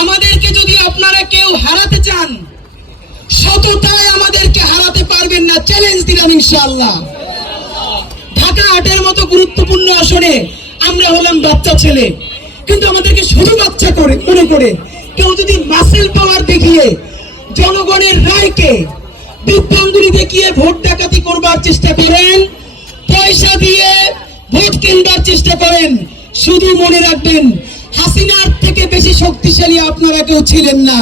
আমাদেরকে যদি আপনারা কেউ হারাতে চান, সততায় আমাদেরকে হারাতে পারবেন না। চ্যালেঞ্জ দিলাম ইনশাআল্লাহ। ঢাকা আটের মতো গুরুত্বপূর্ণ আসনে আমরা হলাম বাচ্চা ছেলে। কিন্তু আমাদেরকে শুধু বাচ্চা করে, মনে করে, কেউ যদি মাসেল পাওয়ার দেখিয়ে জনগণের রায়কে বিভ্রাঙ্গুলি দেখিয়ে ভোট ডাকাতি করবার চেষ্টা করেন, পয়সা দিয়ে ভোট কিনবার চেষ্টা করেন, শুধু মনে রাখবেন, হাসিনার বেশি শক্তিশালী আপনারা কেউ ছিলেন না।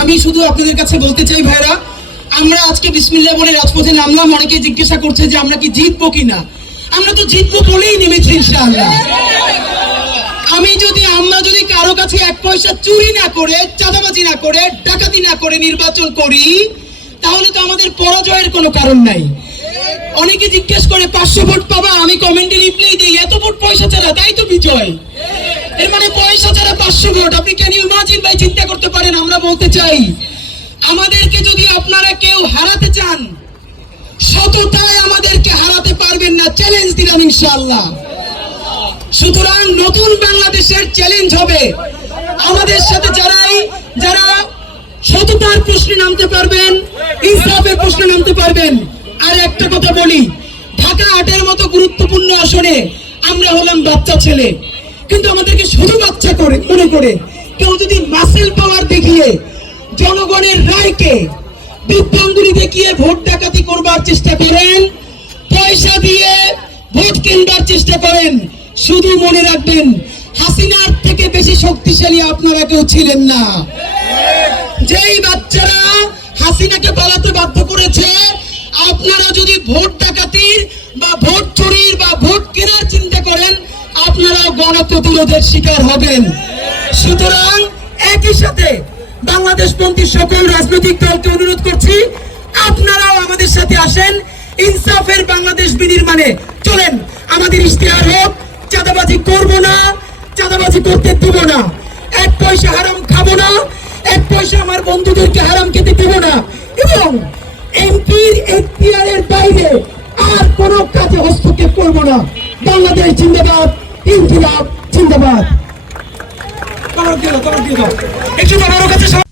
আমি শুধু আপনাদের কাছে বলতে চাই ভাইরা, আমরা আজকে বিসমিল্লাহ বলে রাজপথে নামলাম অনেকে জিজ্ঞাসা করছে যে আমরা কি জিতবো কিনা। আমরা তো জিতবো বলেই নেমেছি ইনশাআল্লাহ। আমি যদি, আমরা যদি কারও কাছে এক পয়সা চুরি না করে, চাঁদাবাজি না করে, ডাকাতি না করে নির্বাচন করি, তাহলে তো আমাদের পরাজয়ের কোনো কারণ নাই। অনেকে জিজ্ঞেস করে, পাঁচশো ভোট পাবা? আমি কমেন্টে রিপ্লাই দিই। এত ভোট পয়সা ছাড়া, তাই তো বিজয়। এর মানে পয়সা ছাড়া পাঁচশো ভোট। আপনি কেন ইমাজিন ভাই, চিন্তা করতে পারেন, আমরা বলতে চাই, আমাদেরকে যদি আপনারা কেউ হারাতে চান, সততায় আমাদেরকে হারাতে পারবেন না। চ্যালেঞ্জ দিলাম ইনশাআল্লাহ। সুতরাং নতুন বাংলাদেশের চ্যালেঞ্জ হবে। আমাদের সাথে যারাই, যারা সততার প্রশ্নে নামতে পারবেন, ইনসাফের প্রশ্নে নামতে পারবেন একটা কথা বলি, ঢাকা আটের মতো গুরুত্বপূর্ণ আসনে আমরা হলাম বাচ্চা ছেলে। কিন্তু আমাদেরকে শুধু বাচ্চা করে, মনে করে, কেউ যদি মাসেল পাওয়ার দেখিয়ে জনগণের রায়কে দেখিয়ে ভোট ডাকাতি করবার চেষ্টা করেন, পয়সা দিয়ে ভোট কিনবার চেষ্টা করেন, শুধু মনে রাখবেন, হাসিনার থেকে বেশি শক্তিশালী আপনারা কেউ ছিলেন না। যেই বাচ্চারা হাসিনাকে আপনারা যদি ভোট ডাকাতির বা ভোট চুরির বা ভোট কেনার চিন্তা করেন আপনারা গণপ্রতিরোধের শিকার হবেন। সুতরাং একই সাথে বাংলাদেশপন্থী সকল রাজনৈতিক দলকে অনুরোধ করছি, আপনারাও আমাদের সাথে আসেন, ইনসাফের বাংলাদেশ বিনির্মাণে চলেন। আমাদের ইশতেহার হোক, চাঁদাবাজি করব না, চাঁদাবাজি করতে দেব না। এক পয়সা হারাম খাব না, এক পয়সা আমার বন্ধুদেরকে হারাম খেতে দেব না। এবং এমপির এখতিয়ারের বাইরে আর কোনো কাজে হস্তক্ষেপ করব না বাংলাদেশ জিন্দাবাদ, ইনকিলাব জিন্দাবাদ। একটু কাছে